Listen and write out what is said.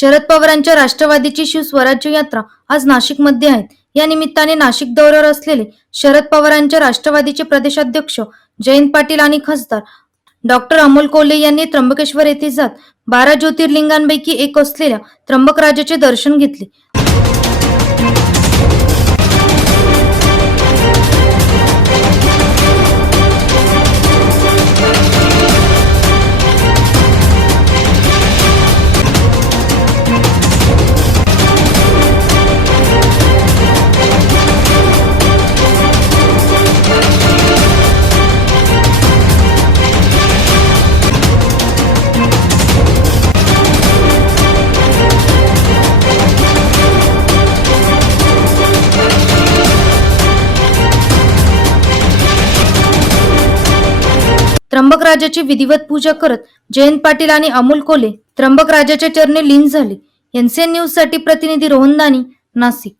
शरद पवारांच्या राष्ट्रवादीची शिवस्वराज्य यात्रा आज नाशिकमध्ये आहेत या निमित्ताने नाशिक दौऱ्यावर असलेले शरद पवारांच्या राष्ट्रवादीचे प्रदेशाध्यक्ष जयंत पाटील आणि खासदार डॉक्टर अमोल कोल्हे यांनी त्र्यंबकेश्वर येथे जात बारा ज्योतिर्लिंगांपैकी एक असलेल्या त्र्यंबकराजाचे दर्शन घेतले. त्र्यंबक राजाची विधिवत पूजा करत जयंत पाटील आणि अमोल कोले त्र्यंबक राजाच्या चरणी लीन झाले. एनसीएन न्यूजसाठी प्रतिनिधी रोहन दानी नाशिक.